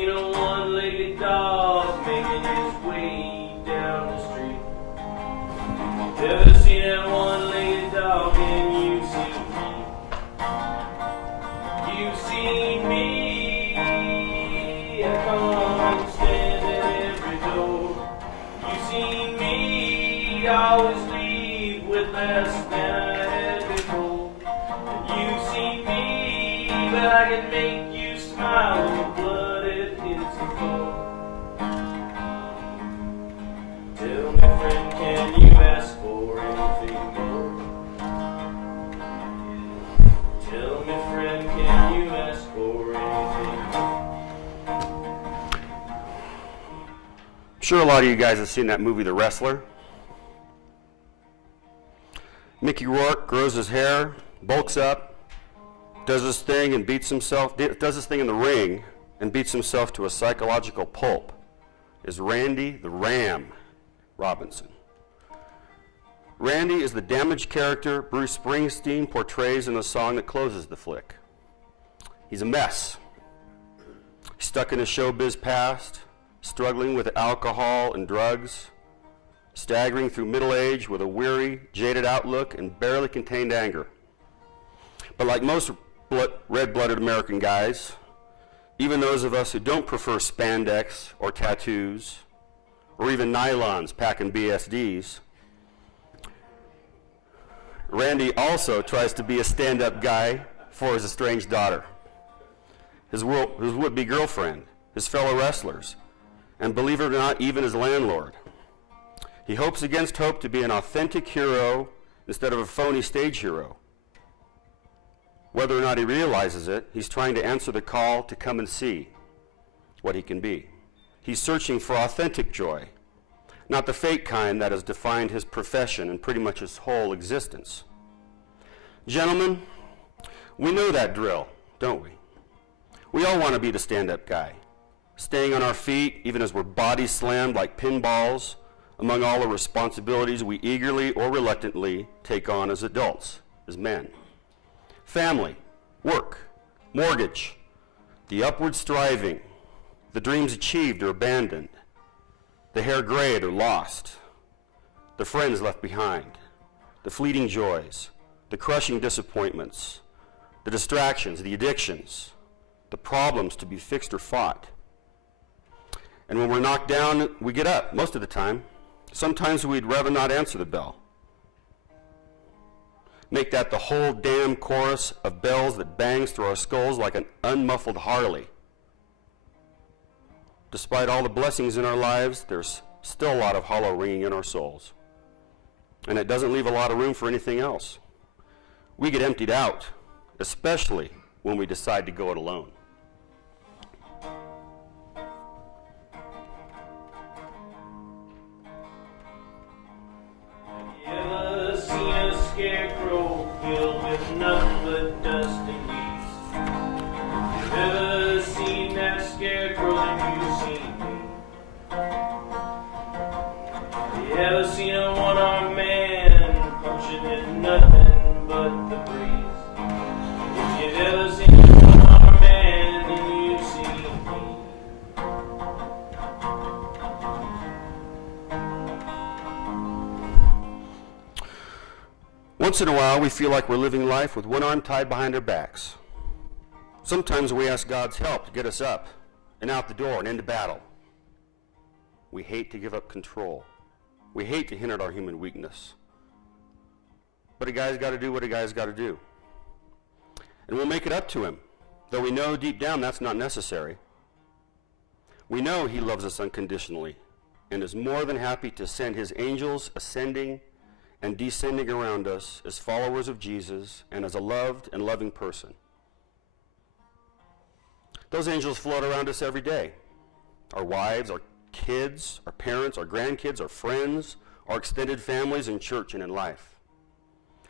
seen a one-legged dog making his way down the street? Ever seen that one-legged dog and you've seen me? You've seen me. I come and stand at every door. You've seen me. I always leave with less than I had before. You've seen me, but I can make you smile when the blood it hits the floor. Tell me, friend, can you ask for anything more? Tell me, friend, can you ask for anything more? I'm sure a lot of you guys have seen that movie, The Wrestler. Mickey Rourke grows his hair, bulks up, does his thing and beats himself, does his thing in the ring and beats himself to a psychological pulp. Is Randy the Ram Robinson. Randy is the damaged character Bruce Springsteen portrays in the song that closes the flick. He's a mess. He's stuck in a showbiz past, struggling with alcohol and drugs, staggering through middle age with a weary, jaded outlook and barely contained anger. But like most red-blooded American guys, even those of us who don't prefer spandex or tattoos, or even nylons packing BSDs, Randy also tries to be a stand-up guy for his estranged daughter, his would-be girlfriend, his fellow wrestlers, and believe it or not, even his landlord. He hopes against hope to be an authentic hero instead of a phony stage hero. Whether or not he realizes it, he's trying to answer the call to come and see what he can be. He's searching for authentic joy, not the fake kind that has defined his profession and pretty much his whole existence. Gentlemen, we know that drill, don't we? We all want to be the stand-up guy, staying on our feet even as we're body slammed like pinballs among all the responsibilities we eagerly or reluctantly take on as adults, as men. Family, work, mortgage, the upward striving, the dreams achieved or abandoned, the hair grayed or lost, the friends left behind, the fleeting joys, the crushing disappointments, the distractions, the addictions, the problems to be fixed or fought. And when we're knocked down, we get up, most of the time. Sometimes we'd rather not answer the bell. Make that the whole damn chorus of bells that bangs through our skulls like an unmuffled Harley. Despite all the blessings in our lives, there's still a lot of hollow ringing in our souls. And it doesn't leave a lot of room for anything else. We get emptied out, especially when we decide to go it alone. Nothing but dust and weeds. You've ever seen that scarecrow and you've seen me? You ever seen a one-armed man punching in nothing but the breeze? If you've ever seen a one-armed man, then you've seen me. Once in a while, we feel like we're living life with one arm tied behind our backs. Sometimes we ask God's help to get us up and out the door and into battle. We hate to give up control. We hate to hint at our human weakness. But a guy's got to do what a guy's got to do. And we'll make it up to him, though we know deep down that's not necessary. We know he loves us unconditionally and is more than happy to send his angels ascending and descending around us as followers of Jesus and as a loved and loving person. Those angels float around us every day. Our wives, our kids, our parents, our grandkids, our friends, our extended families in church and in life.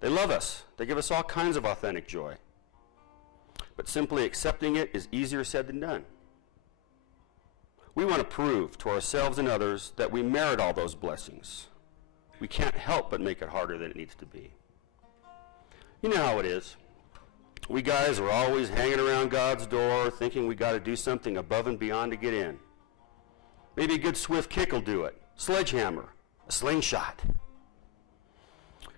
They love us. They give us all kinds of authentic joy. But simply accepting it is easier said than done. We want to prove to ourselves and others that we merit all those blessings. We can't help but make it harder than it needs to be. You know how it is. We guys are always hanging around God's door thinking we got to do something above and beyond to get in. Maybe a good swift kick will do it. Sledgehammer, a slingshot.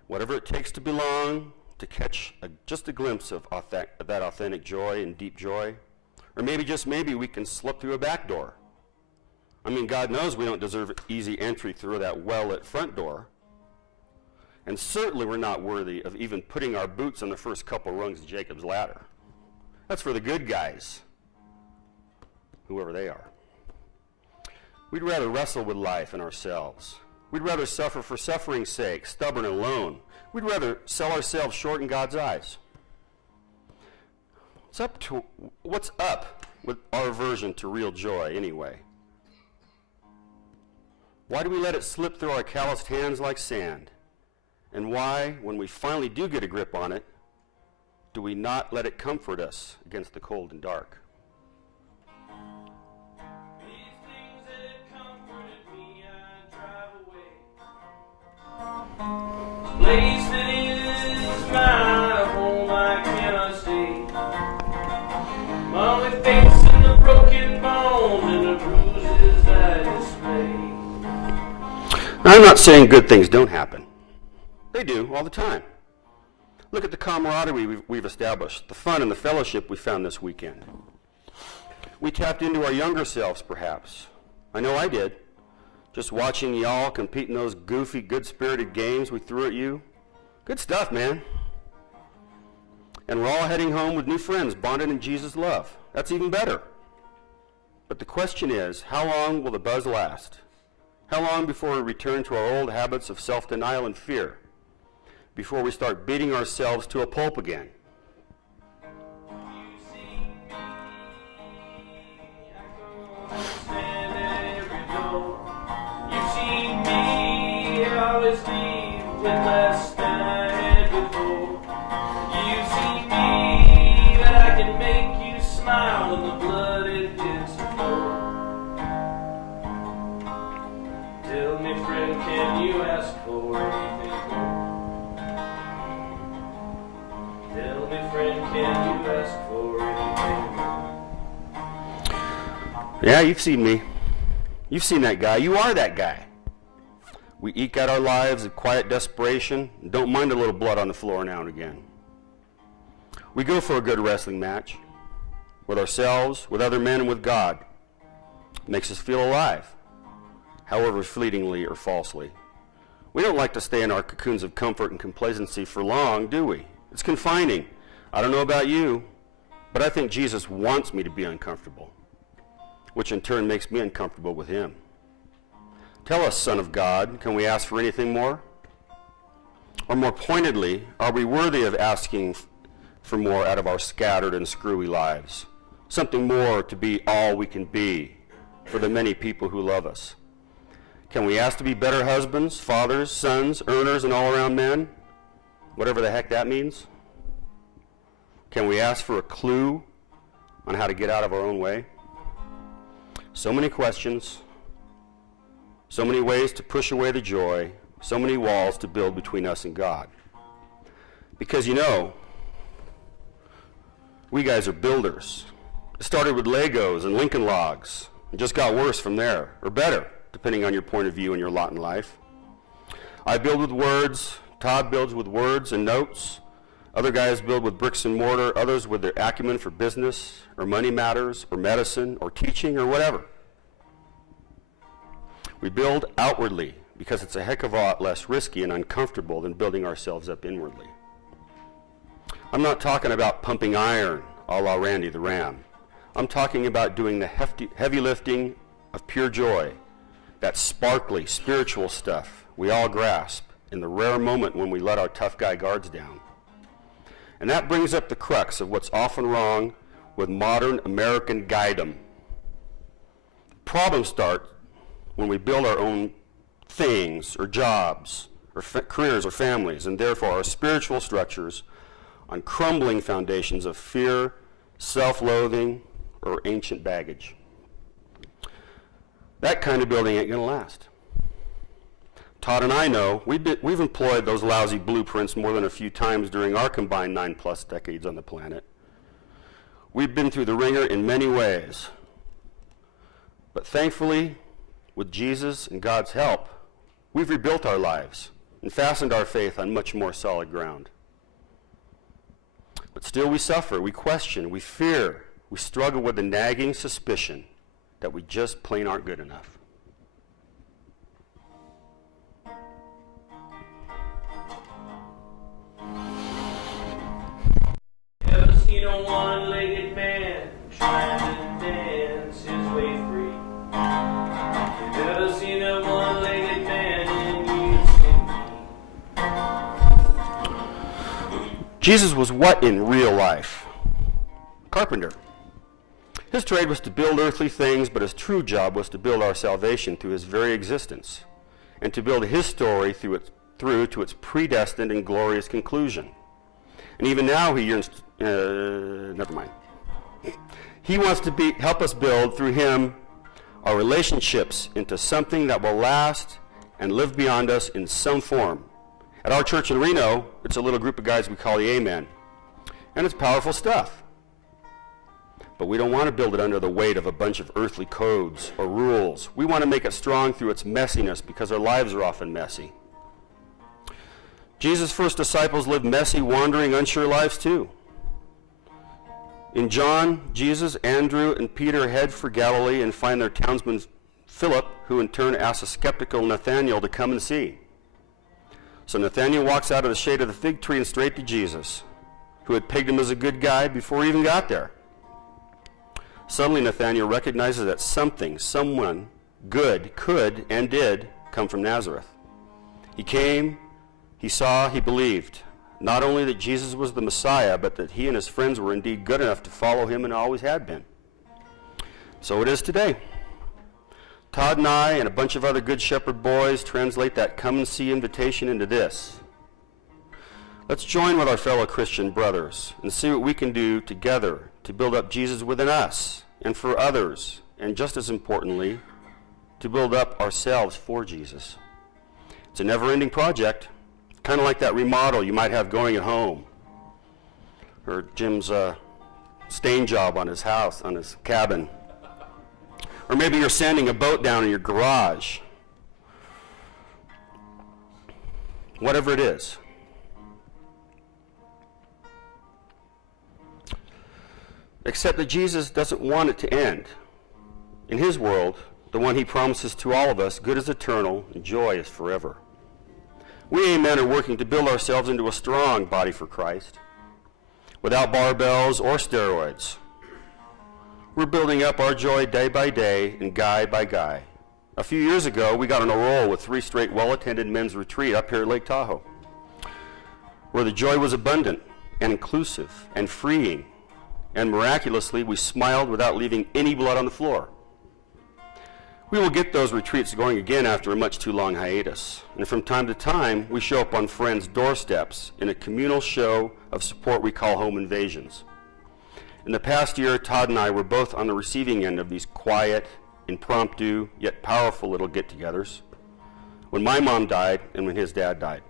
Whatever it takes to belong, to catch just a glimpse of that authentic joy and deep joy. Or maybe, just maybe, we can slip through a back door. I mean, God knows we don't deserve easy entry through that well-lit front door. And certainly we're not worthy of even putting our boots on the first couple rungs of Jacob's ladder. That's for the good guys, whoever they are. We'd rather wrestle with life and ourselves. We'd rather suffer for suffering's sake, stubborn and alone. We'd rather sell ourselves short in God's eyes. What's up with our aversion to real joy anyway? Why do we let it slip through our calloused hands like sand? And why, when we finally do get a grip on it, do we not let it comfort us against the cold and dark? These things that comforted me, I drive away. Place that is mine, a home I cannot stay. My only face in the broken bones and the bruises I display. I'm not saying good things don't happen. They do, all the time. Look at the camaraderie we've established, the fun and the fellowship we found this weekend. We tapped into our younger selves, perhaps. I know I did. Just watching y'all compete in those goofy, good-spirited games we threw at you. Good stuff, man. And we're all heading home with new friends, bonded in Jesus' love. That's even better. But the question is, how long will the buzz last? How long before we return to our old habits of self-denial and fear? Before we start beating ourselves to a pulp again? Tell me, friend, can you ask for anything more? Tell me, friend, can you ask for anything more? Yeah, you've seen me. You've seen that guy. You are that guy. We eke out our lives in quiet desperation and don't mind a little blood on the floor now and again. We go for a good wrestling match with ourselves, with other men, and with God. It makes us feel alive, however fleetingly or falsely. We don't like to stay in our cocoons of comfort and complacency for long, do we? It's confining. I don't know about you, but I think Jesus wants me to be uncomfortable, which in turn makes me uncomfortable with him. Tell us, Son of God, can we ask for anything more? Or more pointedly, are we worthy of asking for more out of our scattered and screwy lives? Something more to be all we can be for the many people who love us. Can we ask to be better husbands, fathers, sons, earners, and all-around men? Whatever the heck that means. Can we ask for a clue on how to get out of our own way? So many questions, so many ways to push away the joy, so many walls to build between us and God. Because you know, we guys are builders. It started with Legos and Lincoln Logs. It just got worse from there, or better, depending on your point of view and your lot in life. I build with words, Todd builds with words and notes, other guys build with bricks and mortar, others with their acumen for business, or money matters, or medicine, or teaching, or whatever. We build outwardly because it's a heck of a lot less risky and uncomfortable than building ourselves up inwardly. I'm not talking about pumping iron a la Randy the Ram. I'm talking about doing the heavy lifting of pure joy, that sparkly, spiritual stuff we all grasp in the rare moment when we let our tough guy guards down. And that brings up the crux of what's often wrong with modern American guidom. Problems start when we build our own things or jobs or careers or families, and therefore our spiritual structures on crumbling foundations of fear, self-loathing, or ancient baggage. That kind of building ain't going to last. Todd and I know we've employed those lousy blueprints more than a few times during our combined 9+ decades on the planet. We've been through the ringer in many ways. But thankfully, with Jesus and God's help, we've rebuilt our lives and fastened our faith on much more solid ground. But still we suffer, we question, we fear, we struggle with the nagging suspicion that we just plain aren't good enough. Ever seen a one-legged man trying to dance his way free? Ever seen a one-legged man in unity? Jesus was what in real life? Carpenter. His trade was to build earthly things, but his true job was to build our salvation through his very existence, and to build his story through to its predestined and glorious conclusion. And even now he yearns, never mind. He wants to help us build through him our relationships into something that will last and live beyond us in some form. At our church in Reno, it's a little group of guys we call the Amen. And it's powerful stuff. But we don't want to build it under the weight of a bunch of earthly codes or rules. We want to make it strong through its messiness because our lives are often messy. Jesus' first disciples lived messy, wandering, unsure lives too. In John, Jesus, Andrew, and Peter head for Galilee and find their townsman Philip, who in turn asks a skeptical Nathanael to come and see. So Nathanael walks out of the shade of the fig tree and straight to Jesus, who had pegged him as a good guy before he even got there. Suddenly Nathanael recognizes that someone good could and did come from Nazareth. He came, he saw, he believed, not only that Jesus was the Messiah, but that he and his friends were indeed good enough to follow him and always had been. So it is today. Todd and I and a bunch of other Good Shepherd boys translate that come and see invitation into this. Let's join with our fellow Christian brothers and see what we can do together to build up Jesus within us and for others, and just as importantly, to build up ourselves for Jesus. It's a never-ending project, kind of like that remodel you might have going at home, or Jim's stain job on his house, on his cabin, or maybe you're sanding a boat down in your garage. Whatever it is. Except that Jesus doesn't want it to end. In his world, the one he promises to all of us, good is eternal and joy is forever. We Amen are working to build ourselves into a strong body for Christ, without barbells or steroids. We're building up our joy day by day and guy by guy. A few years ago, we got on a roll with 3 straight well-attended men's retreat up here at Lake Tahoe, where the joy was abundant and inclusive and freeing. And miraculously, we smiled without leaving any blood on the floor. We will get those retreats going again after a much too long hiatus. And from time to time, we show up on friends' doorsteps in a communal show of support we call home invasions. In the past year, Todd and I were both on the receiving end of these quiet, impromptu, yet powerful little get-togethers when my mom died and when his dad died.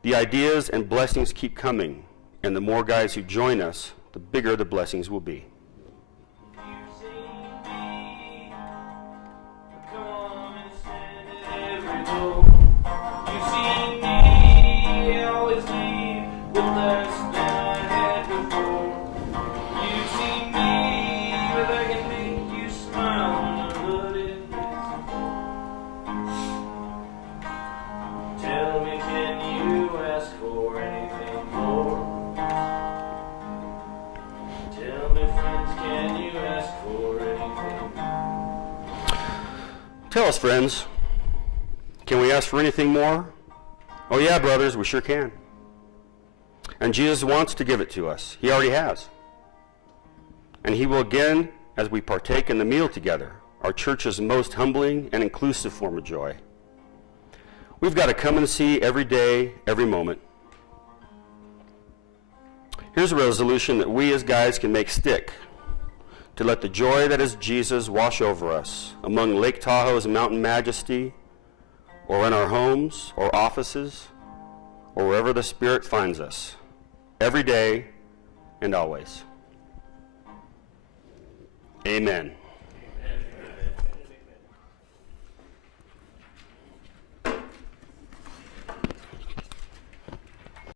The ideas and blessings keep coming, and the more guys who join us, the bigger the blessings will be. Tell us, friends, can we ask for anything more? Oh yeah, brothers, we sure can. And Jesus wants to give it to us. He already has. And he will again as we partake in the meal together, our church's most humbling and inclusive form of joy. We've got to come and see every day, every moment. Here's a resolution that we as guys can make stick, to let the joy that is Jesus wash over us among Lake Tahoe's mountain majesty, or in our homes or offices or wherever the Spirit finds us, every day and always. Amen.